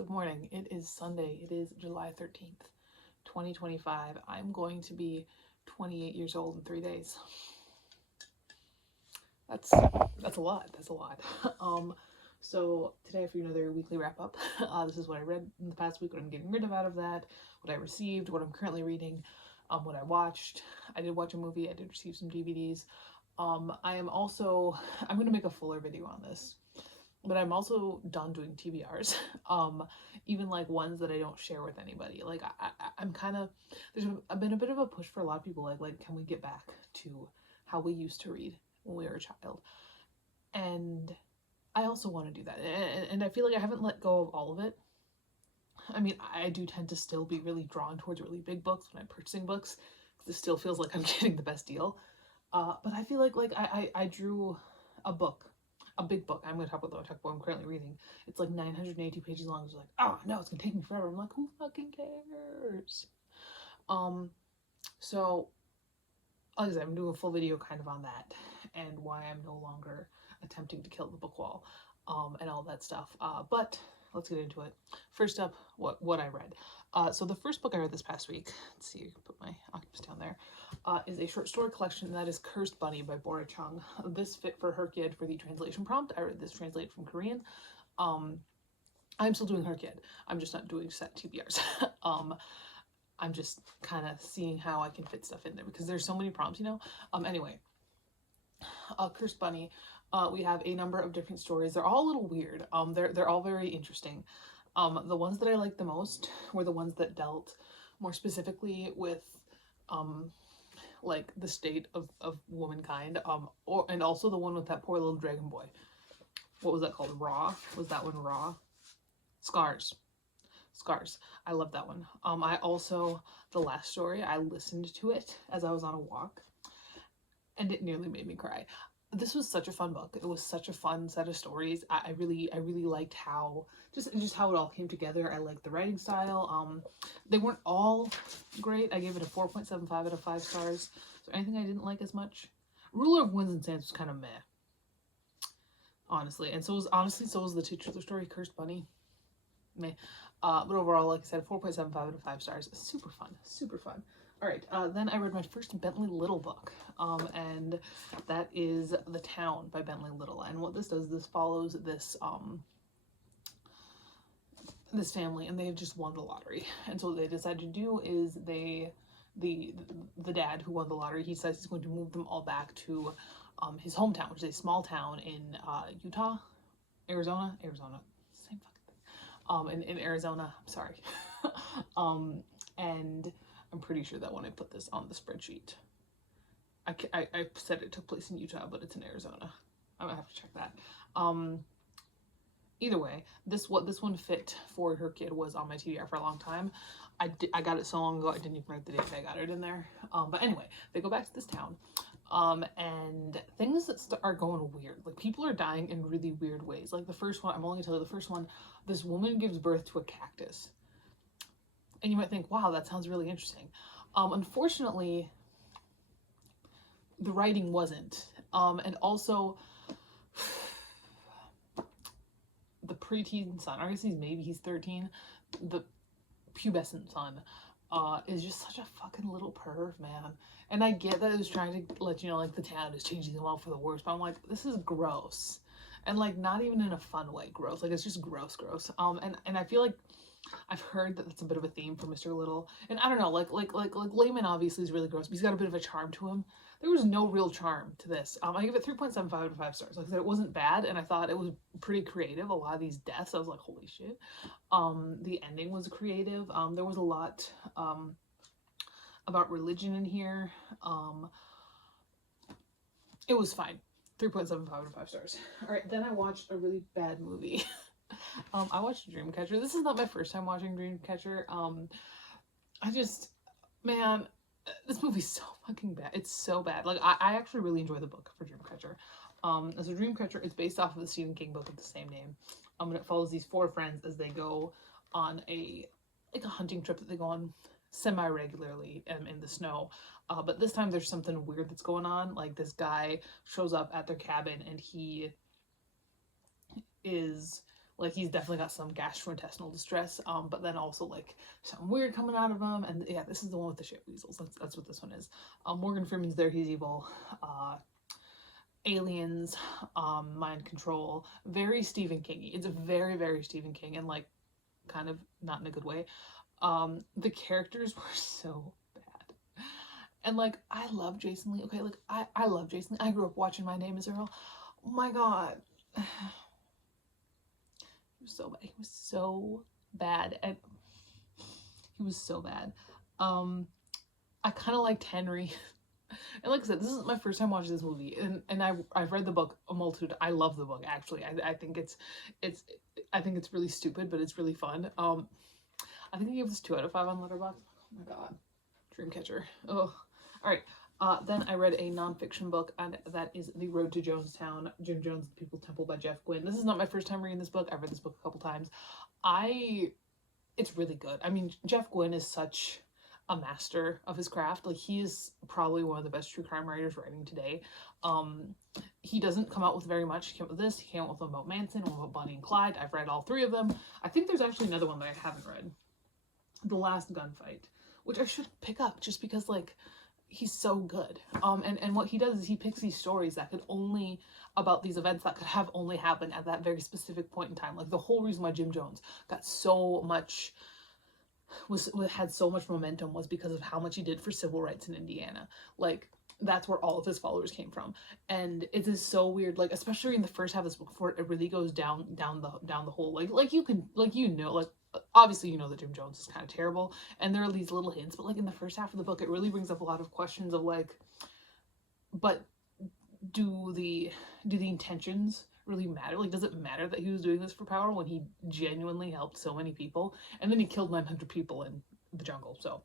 Good morning. It is Sunday. It is July 13th, 2025. I'm going to be 28 years old in 3 days. That's a lot. That's a lot. So today for another weekly wrap up. This is what I read in the past week, what I'm getting rid of out of that, what I received, what I'm currently reading, what I watched. I did watch a movie. I did receive some DVDs. I'm going to make a fuller video on this. But I'm also done doing TBRs, even like ones that I don't share with anybody. Like I'm kind of, there's been a bit of a push for a lot of people, like can we get back to how we used to read when we were a child? And I also want to do that, and I feel like I haven't let go of all of it. I mean, I do tend to still be really drawn towards really big books when I'm purchasing books, because it still feels like I'm getting the best deal. But I feel like I drew a book, a big book. I'm going to talk about what I'm currently reading. It's like 980 pages long. It's like, oh no, it's going to take me forever. I'm like, who fucking cares? So, like I said, I'm doing a full video kind of on that and why I'm no longer attempting to kill the book wall, and all that stuff. But let's get into it. First up, what I read. So the first book I read this past week, let's see, put my octopus down there, is a short story collection that is Cursed Bunny by Bora Chung. This fit for Her Kid for the translation prompt. I read this translated from Korean. I'm still doing Her Kid. I'm just not doing set TBRs. I'm just kind of seeing how I can fit stuff in there because there's so many prompts, you know? Anyway, Cursed Bunny, we have a number of different stories. They're all a little weird. They're all very interesting. The ones that I liked the most were the ones that dealt more specifically with like the state of womankind, and also the one with that poor little dragon boy. What was that called? Raw? Was that one Raw? Scars. I love that one. I also, the last story, I listened to it as I was on a walk and it nearly made me cry. This was such a fun book. It was such a fun set of stories. I really liked how just how it all came together. I liked the writing style. They weren't all great. I gave it a 4.75 out of 5 stars. So anything I didn't like as much? Ruler of Winds and Sands was kind of meh, honestly. And so was the titular story, Cursed Bunny. Meh. But overall, like I said, 4.75 out of 5 stars. Super fun. Super fun. All right, then I read my first Bentley Little book, and that is The Town by Bentley Little. And what this does, this follows this this family, and they've just won the lottery. And so what they decided to do is the dad who won the lottery, he says he's going to move them all back to his hometown, which is a small town in Utah, Arizona, same fucking thing. In Arizona, I'm sorry. And I'm pretty sure that when I put this on the spreadsheet, I said it took place in Utah, but it's in Arizona. I'm gonna have to check that. Either way, this one fit for Her Kid was on my TBR for a long time. I got it so long ago I didn't even write the date I got it in there. But anyway, they go back to this town, and things are going weird. Like people are dying in really weird ways. Like the first one, I'm only gonna tell you the first one. This woman gives birth to a cactus. And you might think, wow, that sounds really interesting. Unfortunately, the writing wasn't. And also, the preteen son, I guess he's 13, the pubescent son, is just such a fucking little perv, man. And I get that it was trying to let you know, like, the town is changing them all for the worse, but I'm like, this is gross. And, like, not even in a fun way, gross. Like, it's just gross. And I feel like I've heard that that's a bit of a theme for Mr. Little, and I don't know, like Layman obviously is really gross, but he's got a bit of a charm to him. There was no real charm to this. I give it 3.75 out of 5 stars. Like I said, it wasn't bad, and I thought it was pretty creative. A lot of these deaths, I was like, holy shit. The ending was creative. There was a lot about religion in here. It was fine. 3.75 out of 5 stars. All right, then I watched a really bad movie. I watched Dreamcatcher. This is not my first time watching Dreamcatcher. Man, this movie's so fucking bad. It's so bad. Like, I actually really enjoy the book for Dreamcatcher. As a Dreamcatcher, it's based off of the Stephen King book of the same name. And it follows these 4 friends as they go on a hunting trip that they go on semi-regularly in the snow. But this time there's something weird that's going on. Like, this guy shows up at their cabin and he is Like, he's definitely got some gastrointestinal distress, but then also, like, something weird coming out of him. And yeah, this is the one with the shit weasels. That's what this one is. Morgan Freeman's there, he's evil. Aliens, mind control. Very Stephen King-y. It's a very, very Stephen King, and, like, kind of not in a good way. The characters were so bad. And, like, I love Jason Lee. Okay, like, I love Jason Lee. I grew up watching My Name is Earl. Oh my god. He was so bad. He was so bad. And he was so bad. I kind of liked Henry. And like I said, this isn't my first time watching this movie, and I've read the book a multitude. I love the book, actually. I think it's really stupid, but it's really fun. I think I gave this 2 out of 5 on Letterboxd. Oh my god, Dreamcatcher. Oh, all right. Then I read a nonfiction book, and that is The Road to Jonestown, Jim Jones' The People's Temple by Jeff Gwynne. This is not my first time reading this book. I've read this book a couple times. It's really good. I mean, Jeff Gwynne is such a master of his craft. Like, he is probably one of the best true crime writers writing today. He doesn't come out with very much. He came out with this. He came out with one about Manson, one about Bonnie and Clyde. I've read all 3 of them. I think there's actually another one that I haven't read. The Last Gunfight, which I should pick up just because, like, he's so good. And what he does is he picks these stories that could only, about these events that could have only happened at that very specific point in time. Like, the whole reason why Jim Jones got so much, had so much momentum was because of how much he did for civil rights in Indiana. Like, that's where all of his followers came from. And it is so weird, like, especially in the first half of this book, before it really goes down the whole, like you can, like, you know, like, obviously you know that Jim Jones is kind of terrible, and there are these little hints, but, like, in the first half of the book, it really brings up a lot of questions of, like, but do the intentions really matter? Like, does it matter that he was doing this for power when he genuinely helped so many people, and then he killed 900 people in the jungle? So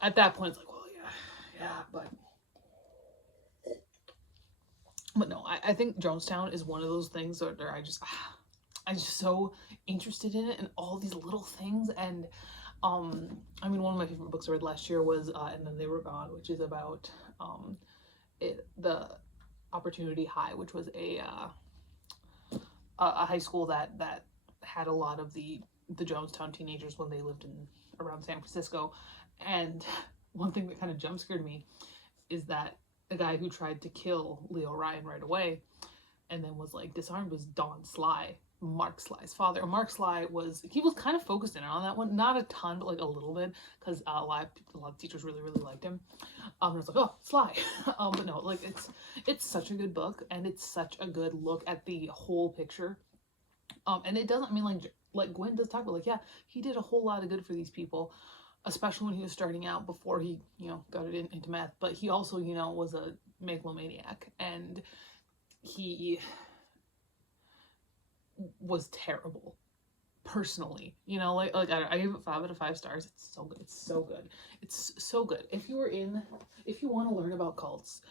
at that point, it's like, well, yeah, but no, I think Jonestown is one of those things where I'm just so interested in it, and all these little things. And I mean, one of my favorite books I read last year was And Then They Were Gone, which is about the Opportunity High, which was a high school that had a lot of the Jonestown teenagers when they lived around San Francisco. And one thing that kind of jump scared me is that the guy who tried to kill Leo Ryan right away and then was, like, disarmed was Don Sly, Mark Sly's father. Mark Sly was kind of focused in on that one, not a ton, but, like, a little bit, because a lot of teachers really, really liked him. And it's like, oh, Sly. But no, like, it's such a good book, and it's such a good look at the whole picture. And it doesn't mean, like Gwen does talk about, like, yeah, he did a whole lot of good for these people, especially when he was starting out before he, got it into meth. But he also, was a megalomaniac, and he was terrible personally. I gave it 5 out of 5 stars. It's so good. It's so good. It's so good. If you want to learn about cults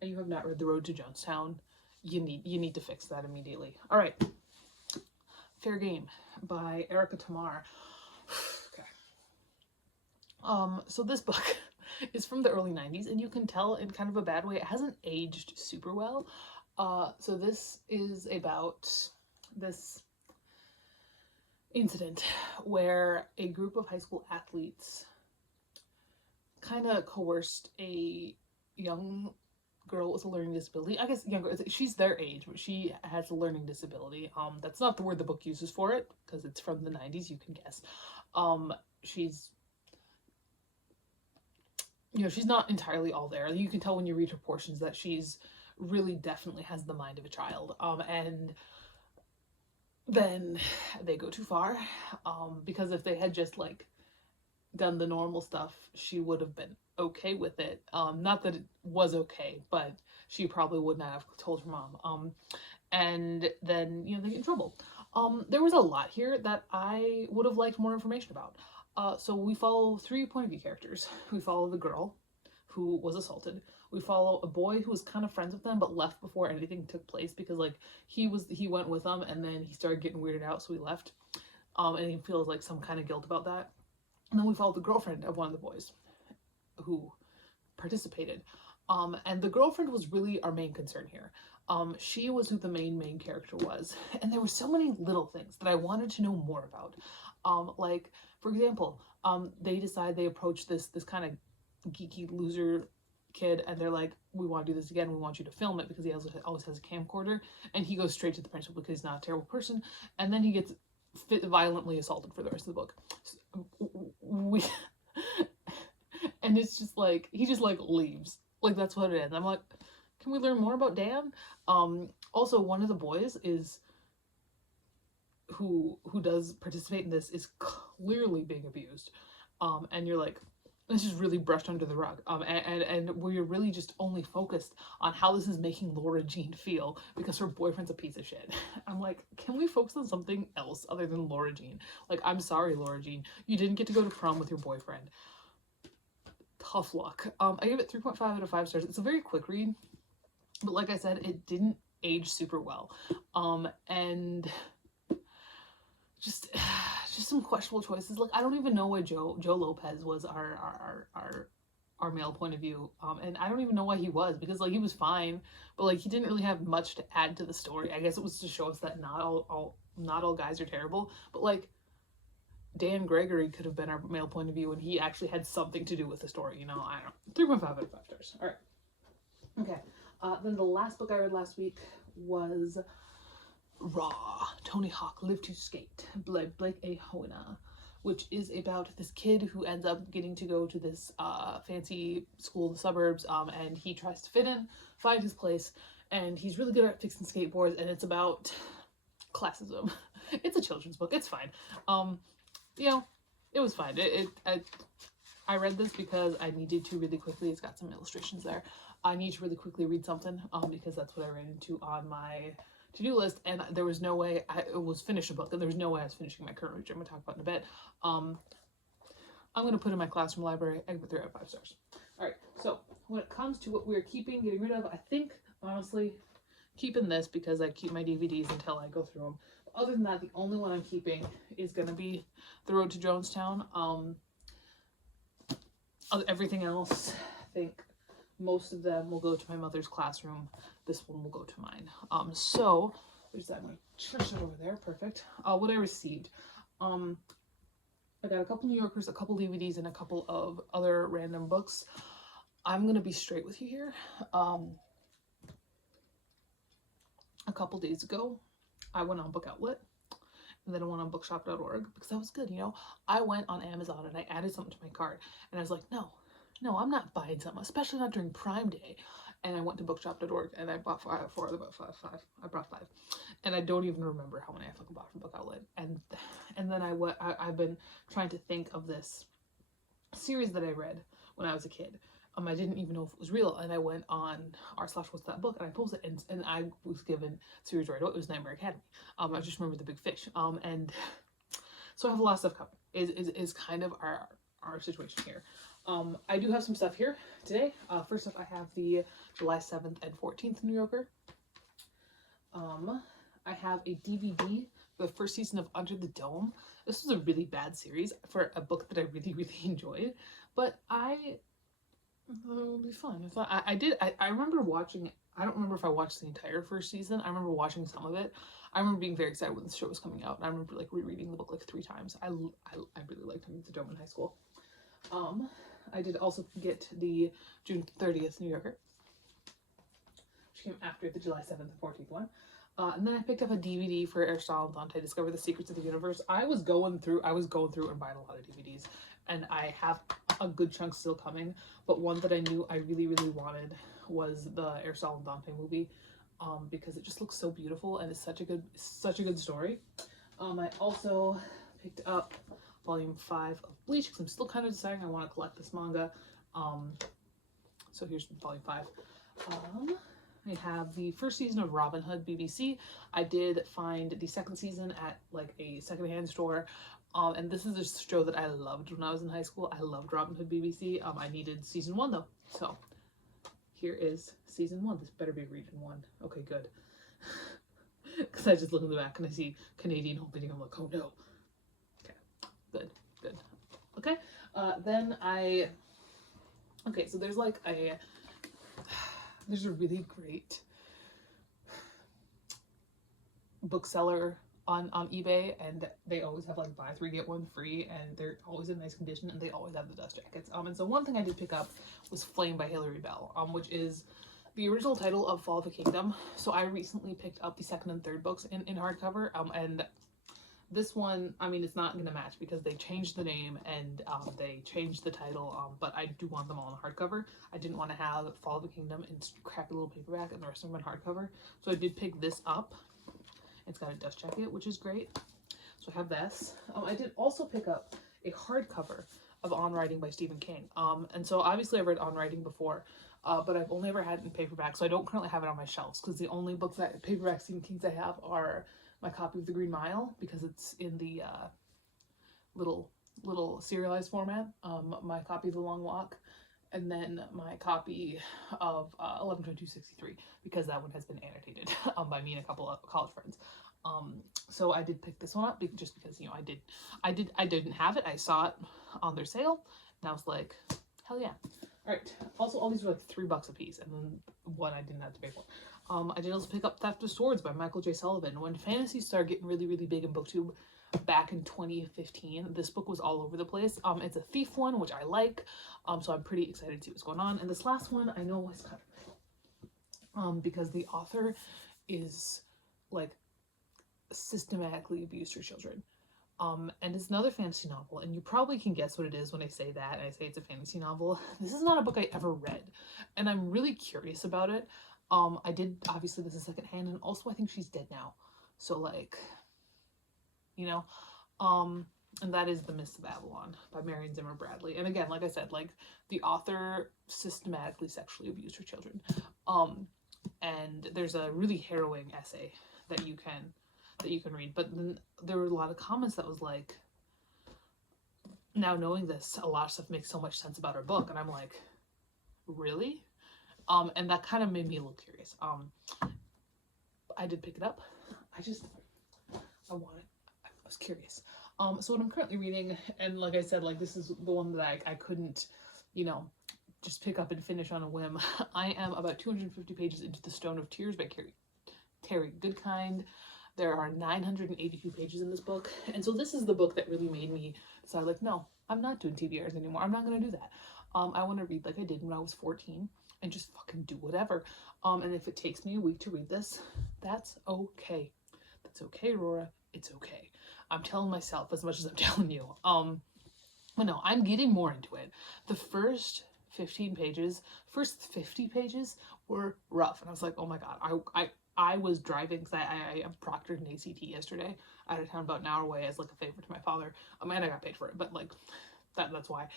and you have not read The Road to Jonestown, you need to fix that immediately. All right. Fair Game by Erica Tamar. Okay. So this book is from the early 90s, and you can tell in kind of a bad way it hasn't aged super well. So this is about this incident where a group of high school athletes kind of coerced a young girl with a learning disability. I guess younger, she's their age, but she has a learning disability. That's not the word the book uses for it, because it's from the 90s, you can guess. She's not entirely all there. You can tell when you read her portions that she's really definitely has the mind of a child. And then they go too far, because if they had just, like, done the normal stuff, she would have been okay with it. Not that it was okay, but she probably would not have told her mom. And then, they get in trouble. There was a lot here that I would have liked more information about. So we follow 3 point of view characters. We follow the girl who was assaulted. We follow a boy who was kind of friends with them but left before anything took place, because, like, he went with them and then he started getting weirded out, so he left. And he feels, like, some kind of guilt about that. And then we follow the girlfriend of one of the boys who participated. And the girlfriend was really our main concern here. She was who the main character was. And there were so many little things that I wanted to know more about. Like, for example, they decide they approach this kind of geeky loser kid, and they're like, we want to do this again, we want you to film it, because he always has a camcorder, and he goes straight to the principal because he's not a terrible person, and then he gets violently assaulted for the rest of the book. And it's just like, he just like leaves, like that's what it is. I'm like, can we learn more about Dan? Also, one of the boys is who does participate in this is clearly being abused, and you're like, this is really brushed under the rug, and we're really just only focused on how this is making Laura Jean feel because her boyfriend's a piece of shit. I'm like, can we focus on something else other than Laura Jean? Like, I'm sorry, Laura Jean, you didn't get to go to prom with your boyfriend. Tough luck. I gave it 3.5 out of 5 stars. It's a very quick read, but like I said, it didn't age super well, and just some questionable choices. Like, I don't even know why Joe Lopez was our male point of view, and I don't even know why he was, because like he was fine, but like he didn't really have much to add to the story. I guess it was to show us that not all guys are terrible, but like Dan Gregory could have been our male point of view, and he actually had something to do with the story, you know. I don't know. 3.5 out of 5 stars. All right. Okay. Then the last book I read last week was Raw, Tony Hawk Live to Skate by Blake A. Hoena, which is about this kid who ends up getting to go to this fancy school in the suburbs, and he tries to fit in, find his place, and he's really good at fixing skateboards, and it's about classism. It's a children's book. It's fine. You know, it was fine. I read this because I needed to really quickly. It's got some illustrations there. I need to really quickly read something, because that's what I ran into on my to-do list, and there was no way it was finish a book, and there was no way I was finishing my current read, I'm going to talk about in a bit. I'm going to put in my classroom library. I give it 3 out of 5 stars. All right, so when it comes to what we're getting rid of, I think, honestly, keeping this because I keep my DVDs until I go through them. Other than that, the only one I'm keeping is going to be The Road to Jonestown. Everything else, I think most of them will go to my mother's classroom. This one will go to mine. So there's that. I'm going to push it over there. Perfect. What I received. I got a couple New Yorkers, a couple DVDs, and a couple of other random books. I'm going to be straight with you here. A couple days ago, I went on Book Outlet, and then I went on bookshop.org because that was good, you know. I went on Amazon and I added something to my cart, and I was like, no, I'm not buying something, especially not during Prime Day. And I went to bookshop.org and I bought five. I brought 5, and I don't even remember how many I fucking bought from Book Outlet. And then I've been trying to think of this series that I read when I was a kid. I didn't even know if it was real, and I went on r/what's that book, and I posted it, and I was given series right away. It was Nightmare Academy. I just remember the big fish. And so I have a lot of stuff coming. Is kind of our situation here. I do have some stuff here today. First up, I have the July 7th and 14th New Yorker. I have a DVD for the first season of Under the Dome. This was a really bad series for a book that I really enjoyed, but it would be fun. I remember watching it. I don't remember if I watched the entire first season. I remember watching some of it. I remember being very excited when the show was coming out. And I remember like rereading the book like 3 times. I really liked Under the Dome in high school. I did also get the June 30th New Yorker, which came after the July 7th and 14th one. And then I picked up a DVD for Aristotle and Dante, Discover the Secrets of the Universe. I was going through and buying a lot of DVDs, and I have a good chunk still coming, but one that I knew I really wanted was the Aristotle and Dante movie, because it just looks so beautiful, and it's such a good story. I also picked up volume 5 of Bleach, because I'm still kind of deciding I want to collect this manga. So here's volume 5. I have the first season of Robin Hood BBC. I did find the second season at like a secondhand store. And this is a show that I loved when I was in high school. I loved Robin Hood BBC. I needed season 1 though. So here is season 1. This better be region 1. Okay, good. Because I just look in the back and I see Canadian home video. I'm like, oh no. Okay, good. Okay, so there's a really great bookseller on eBay, and they always have like buy 3 get 1 free, and they're always in nice condition, and they always have the dust jackets. And so one thing I did pick up was Flame by Hilary Bell, which is the original title of Fall of the Kingdom. So I recently picked up the second and third books in hardcover, and this one, I mean, it's not going to match because they changed the name and they changed the title, but I do want them all in hardcover. I didn't want to have Fall of the Kingdom in crappy little paperback and the rest of them in hardcover. So I did pick this up. It's got a dust jacket, which is great. So I have this. I did also pick up a hardcover of On Writing by Stephen King. And so obviously I've read On Writing before, but I've only ever had it in paperback, so I don't currently have it on my shelves because the only books that paperback Stephen King's I have are my copy of The Green Mile because it's in the little serialized format, my copy of The Long Walk, and then my copy of 11/22/63 because that one has been annotated by me and a couple of college friends. So I did pick this one up just because, you know, I didn't have it. I saw it on their sale and I was like, hell yeah. All right. Also, all these were like $3 a piece, and then one I didn't have to pay for. I did also pick up Theft of Swords by Michael J. Sullivan. When fantasy started getting really, really big in BookTube back in 2015, this book was all over the place. It's a thief one, which I like, so I'm pretty excited to see what's going on. And this last one I know is kind of because the author is like systematically abused her children. And it's another fantasy novel, and you probably can guess what it is when I say that, and I say it's a fantasy novel. This is not a book I ever read, and I'm really curious about it. I did, obviously this is secondhand, and also I think she's dead now. So like, you know, and that is The Mists of Avalon by Marion Zimmer Bradley. And again, like I said, like the author systematically sexually abused her children. And there's a really harrowing essay that you can read, but then there were a lot of comments that was like, now knowing this, a lot of stuff makes so much sense about her book, and I'm like, really? And that kind of made me a little curious. I did pick it up. I was curious. So what I'm currently reading, and like I said, like this is the one that I couldn't, you know, just pick up and finish on a whim. I am about 250 pages into The Stone of Tears by Terry Goodkind. There are 982 pages in this book, and so this is the book that really made me decide, like, no, I'm not doing TBRs anymore. I'm not going to do that. I want to read like I did when I was 14 and just fucking do whatever. And if it takes me a week to read this, that's okay. That's okay, Aurora. It's okay. I'm telling myself as much as I'm telling you. But no, I'm getting more into it. The first 50 pages were rough, and I was like, oh my god, I was driving because I proctored an ACT yesterday out of town about an hour away as like a favor to my father. And I got paid for it, but like that's why.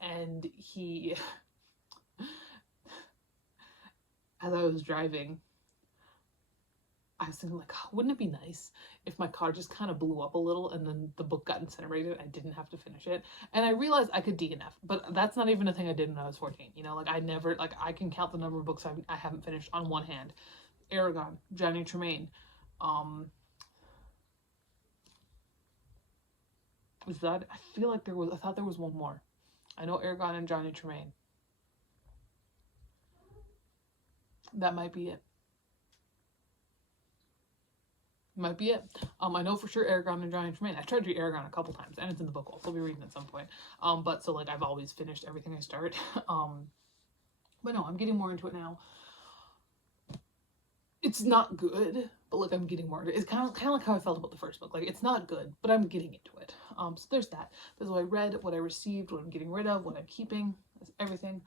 And he, as I was driving, I was thinking like, oh, wouldn't it be nice if my car just kind of blew up a little and then the book got incinerated and I didn't have to finish it. And I realized I could DNF, but that's not even a thing I did when I was 14. You know, like I can count the number of books I haven't finished on one hand. Aragon, Johnny Tremaine, was that, I feel like I thought there was one more. I know Aragon and Johnny Tremaine. That might be it. Might be it. I know for sure Aragon and Johnny Tremaine. I tried to read Aragon a couple times, and it's in the book. I'll still be reading it at some point. But so like I've always finished everything I start. But no, I'm getting more into it now. It's not good, but like I'm getting more into it. It's kind of like how I felt about the first book. Like it's not good, but I'm getting into it. So there's that. There's what I read, what I received, what I'm getting rid of, what I'm keeping. That's everything.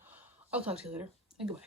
I'll talk to you later, and goodbye.